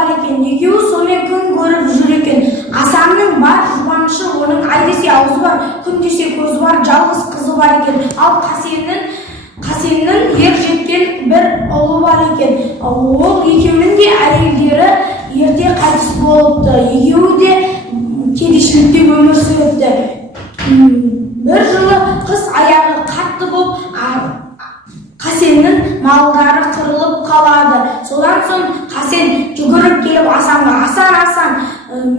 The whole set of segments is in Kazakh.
бар екен. Екеуі сонымен күн көріп жүр екен. Асанның бар жұбанышы, оның ай десе аузы бар, күн десе көзі бар, жалғыз қызы бар екен. Ал Қасеннің ер жеткен бір ұлы бар екен. Ол екеуінің де әйелдері ерте қайтыс болыпты. Екеуі де кедейшілікте өмір сүріпті. Bir жылы қыс аяғы қатты болып, Қасеннің малдары қырылып қалады. Содан соң Қасен жүгіріп келіп Асанға: Асан,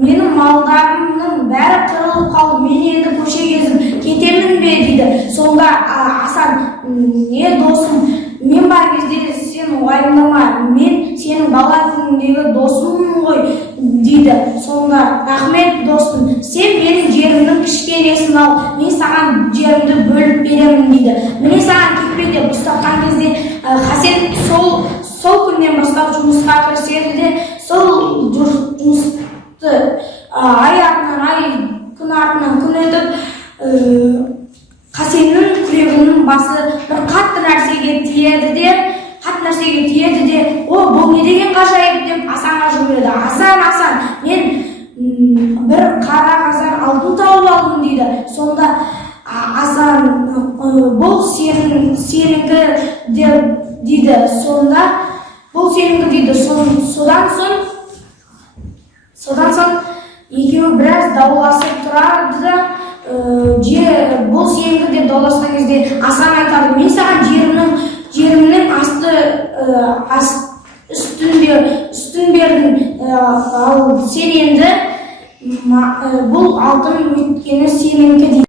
менің малдарымның бәрі қырылып қалды, мен енді көше кезіп кетемін бе дейді. Сонда Асан: не досым, мен бар кезде сен уайымдама, мен сенің бала күніңдегі досыммын ғой дейді. Сонда: рахмет досым, сен менің жерімнің кішкенесін ал, мен саған жерімді бөліп беремін дейді. Міне саған кетпе деп ұстатқан кезде Қасен сол күннен бастап жұмысқа кіріседі де, сол жұмысты ай артынан ай, күн артынан күн өтіп, Қасеннің күрегінің басы бір қатты нәрсеге тиеді де, бұл не деген ғажайып деп Асанға жүгіреді. Асан, мен бір қара қазан алтын тауып алдым дейді. Сонда Асан: бұл сенікі дейді. Сонда бұл сенікі дейді. Содан соң екеуі біраз дауласып тұрады да, бұл сенікі деп дауласқан кезде Асан айтады: мен саған жерімнің үстін бердім, ал сен енді бұл алтын өйткені сенікі дейді.